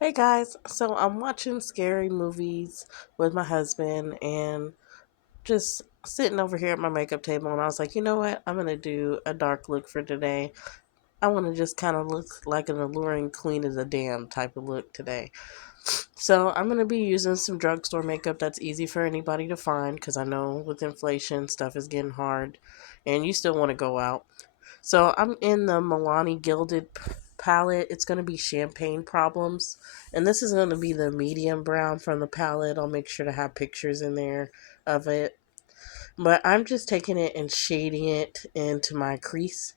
Hey guys, so I'm watching scary movies with my husband and just sitting over here at my makeup table, and I was like, you know what? I'm gonna do a dark look for today. I want to just kind of look like an alluring queen of the damn type of look today. So I'm gonna be using some drugstore makeup that's easy for anybody to find because I know with inflation stuff is getting hard, and you still want to go out. So I'm in the Milani Gilded palette. It's going to be Champagne Problems. And this is going to be the medium brown from the palette. I'll make sure to have pictures in there of it. But I'm just taking it and shading it into my crease.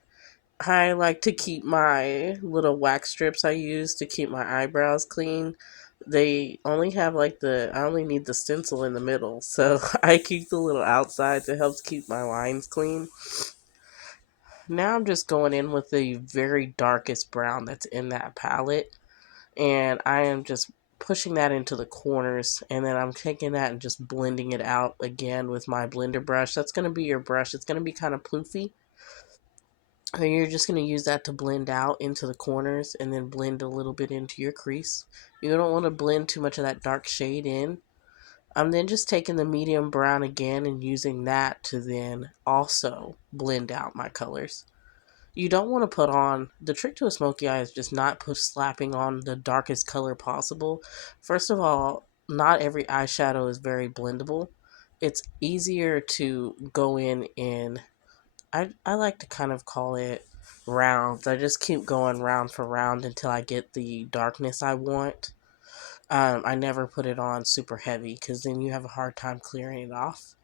I like to keep my little wax strips I use to keep my eyebrows clean. They only have I only need the stencil in the middle. So I keep the little outsides. It helps keep my lines clean. Now I'm just going in with the very darkest brown that's in that palette, and I am just pushing that into the corners, and then I'm taking that and just blending it out again with my blender brush. That's going to be your brush. It's going to be kind of ploofy, and you're just going to use that to blend out into the corners and then blend a little bit into your crease. You don't want to blend too much of that dark shade in. I'm then just taking the medium brown again and using that to then also blend out my colors. You don't want to put on the trick to a smoky eye is just not put slapping on the darkest color possible. First of all, not every eyeshadow is very blendable. It's easier to go in I like to kind of call it rounds. I just keep going round for round until I get the darkness I want. I never put it on super heavy because then you have a hard time clearing it off.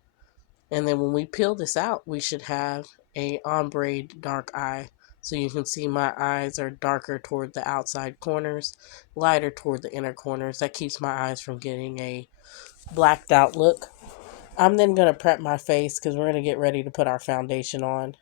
And then when we peel this out, we should have a ombre dark eye. So you can see my eyes are darker toward the outside corners, lighter toward the inner corners. That keeps my eyes from getting a blacked out look. I'm then going to prep my face because we're going to get ready to put our foundation on.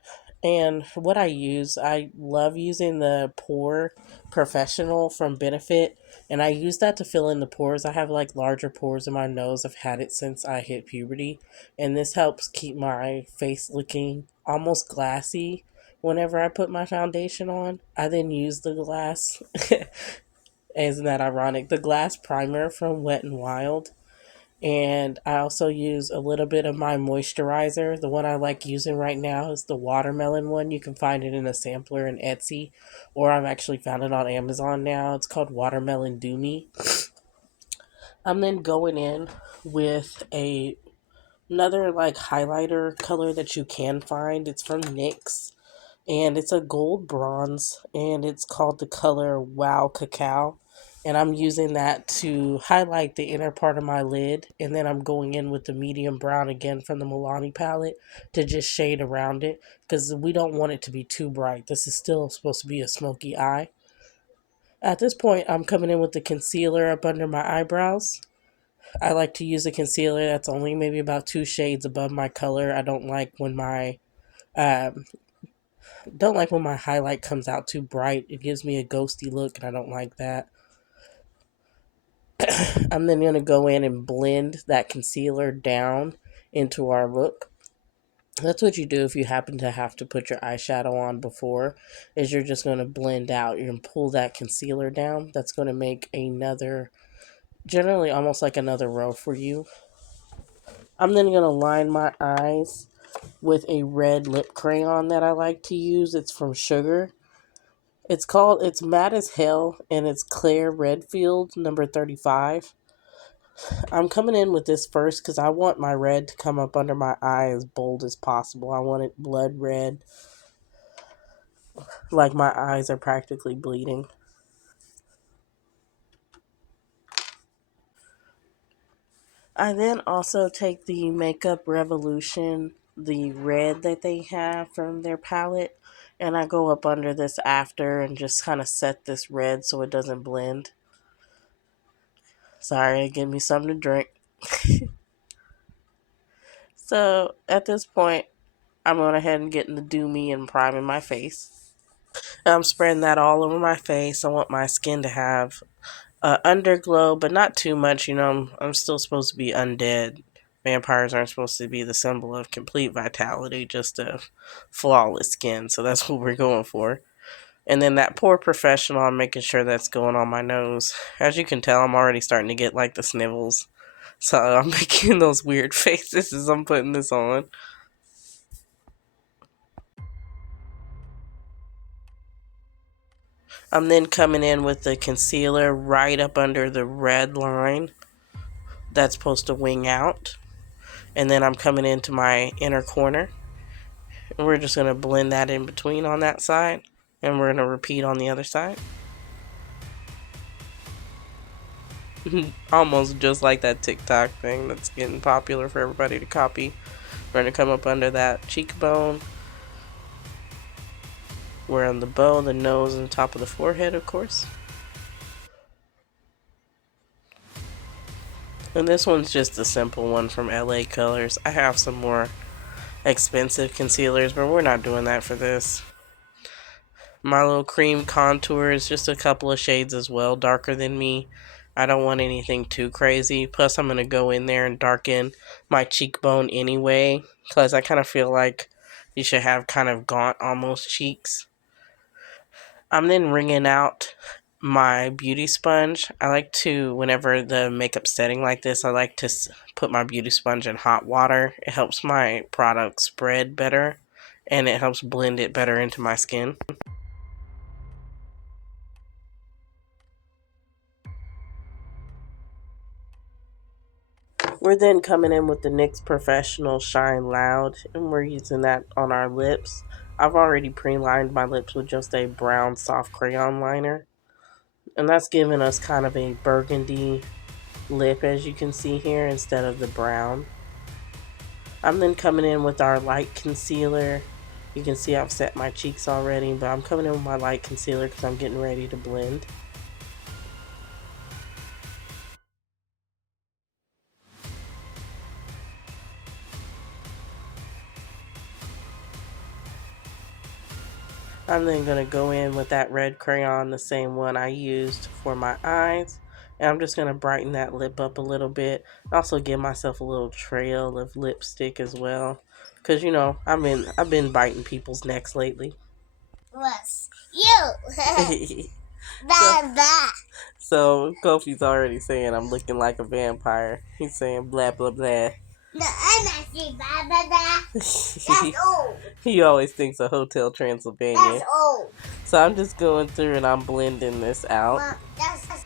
And what I love using the Pore Professional from Benefit. And I use that to fill in the pores. I have like larger pores in my nose. I've had it since I hit puberty. And this helps keep my face looking almost glassy whenever I put my foundation on. I then use the glass. Isn't that ironic? The glass primer from Wet n Wild, and I also use a little bit of my moisturizer. The one I like using right now is the watermelon one. You can find it in a sampler in Etsy, or I've actually found it on Amazon now. It's called Watermelon Do Me. I'm then going in with another like highlighter color that you can find. It's from NYX, and it's a gold bronze, and it's called the color Wow Cacao. And I'm using that to highlight the inner part of my lid, and then I'm going in with the medium brown again from the Milani palette to just shade around it because we don't want it to be too bright. This is still supposed to be a smoky eye. At this point, I'm coming in with the concealer up under my eyebrows. I like to use a concealer that's only maybe about 2 shades above my color. I um, don't like when my highlight comes out too bright. It gives me a ghosty look, and I don't like that. I'm then going to go in and blend that concealer down into our look. That's what you do if you happen to have to put your eyeshadow on before, is you're just going to blend out. You're going to pull that concealer down. That's going to make another, generally almost like another row for you. I'm then going to line my eyes with a red lip crayon that I like to use. It's from Sugar. It's matte as hell, and it's Claire Redfield number 35. I'm coming in with this first because I want my red to come up under my eye as bold as possible. I want it blood red, like my eyes are practically bleeding. I then also take the Makeup Revolution, the red that they have from their palette, and I go up under this after and just kind of set this red so it doesn't blend. Sorry, give me something to drink. So at this point, I'm going ahead and getting the Do Me and priming my face. I'm spreading that all over my face. I want my skin to have underglow, but not too much. I'm still supposed to be undead. Vampires aren't supposed to be the symbol of complete vitality, just a flawless skin. So that's what we're going for. And then that poor professional, I'm making sure that's going on my nose. As you can tell, I'm already starting to get like the snivels. So I'm making those weird faces as I'm putting this on. I'm then coming in with the concealer right up under the red line that's supposed to wing out. And then I'm coming into my inner corner. And we're just going to blend that in between on that side. And we're going to repeat on the other side. Almost just like that TikTok thing that's getting popular for everybody to copy. We're going to come up under that cheekbone. We're on the bow, the nose, and the top of the forehead, of course. And this one's just a simple one from LA Colors. I have some more expensive concealers, but we're not doing that for this. My little cream contour is just a couple of shades as well, darker than me. I don't want anything too crazy. Plus, I'm going to go in there and darken my cheekbone anyway, because I kind of feel like you should have kind of gaunt almost cheeks. I'm then wringing out my beauty sponge. I like to, whenever the makeup setting like this, I like to put my beauty sponge in hot water. It helps my product spread better, and it helps blend it better into my skin. We're then coming in with the NYX Professional Shine Loud, and we're using that on our lips. I've already pre-lined my lips with just a brown soft crayon liner, and that's giving us kind of a burgundy lip, as you can see here, instead of the brown. I'm then coming in with our light concealer. You can see I've set my cheeks already, but I'm coming in with my light concealer because I'm getting ready to blend. I'm then going to go in with that red crayon, the same one I used for my eyes. And I'm just going to brighten that lip up a little bit. Also give myself a little trail of lipstick as well. Because, you know, I've been biting people's necks lately. Was you. So Kofi's already saying I'm looking like a vampire. He's saying blah, blah, blah. No, I'm not saying blah, blah, blah. That's old. He always thinks of Hotel Transylvania. That's old. So I'm just going through and I'm blending this out. Mom, that's...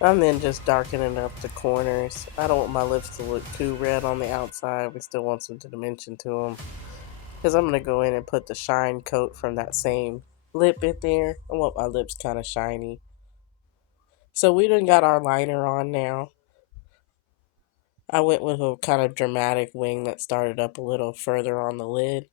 I'm then just darkening up the corners. I don't want my lips to look too red on the outside. We still want some dimension to them. Because I'm going to go in and put the shine coat from that same lip in there. I want my lips kind of shiny. So we done got our liner on now. I went with a kind of dramatic wing that started up a little further on the lid.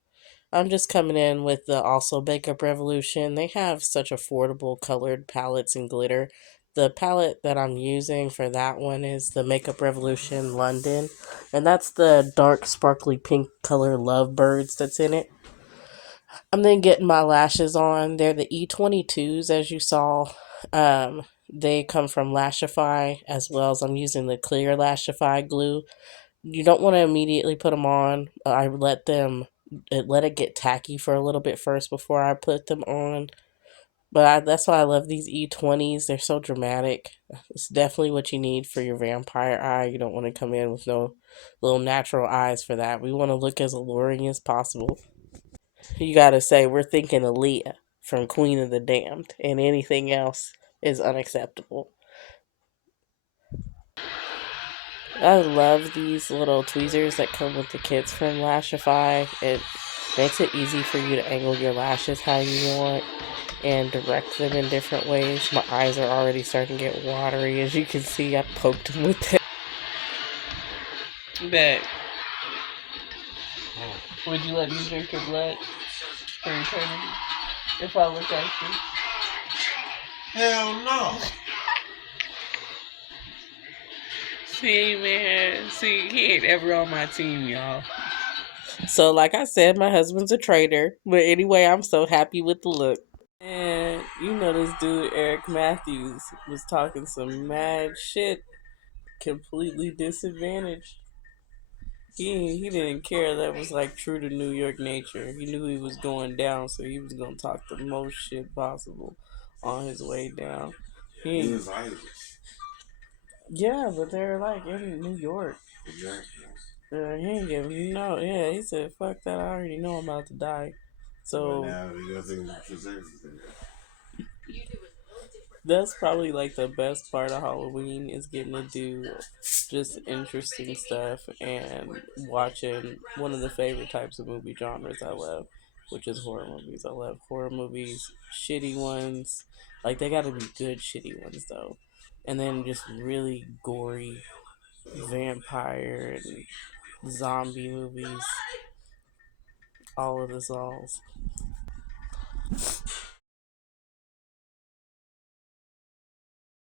I'm just coming in with the also Makeup Revolution. They have such affordable colored palettes and glitter. The palette that I'm using for that one is the Makeup Revolution London. And that's the dark sparkly pink color Lovebirds that's in it. I'm then getting my lashes on. They're the E22s, as you saw. They come from Lashify, as well as I'm using the clear Lashify glue. You don't want to immediately put them on. I let it get tacky for a little bit first before I put them on. But that's why I love these E20s. They're so dramatic. It's definitely what you need for your vampire eye. You don't want to come in with no little natural eyes for that. We want to look as alluring as possible. You gotta say, we're thinking Aaliyah from Queen of the Damned, and anything else is unacceptable. I love these little tweezers that come with the kits from Lashify. It makes it easy for you to angle your lashes how you want and direct them in different ways. My eyes are already starting to get watery. As you can see, I poked them with that. But would you let me drink your blood for eternity if I look at you? Hell no. See, man. See, he ain't ever on my team, y'all. So, like I said, my husband's a traitor. But anyway, I'm so happy with the look. And you know, this dude, Eric Matthews, was talking some mad shit, completely disadvantaged. He didn't care. That was like true to New York nature. He knew he was going down, so he was gonna talk the most shit possible on his way down. He, yeah, but they're like in New York. He ain't giving no. Yeah, he said, "Fuck that. I already know I'm about to die." So that's probably like the best part of Halloween is getting to do just interesting stuff and watching one of the favorite types of movie genres I love, which is horror movies. I love horror movies, shitty ones. Like they got to be good shitty ones though, and then just really gory vampire and zombie movies. All of the songs.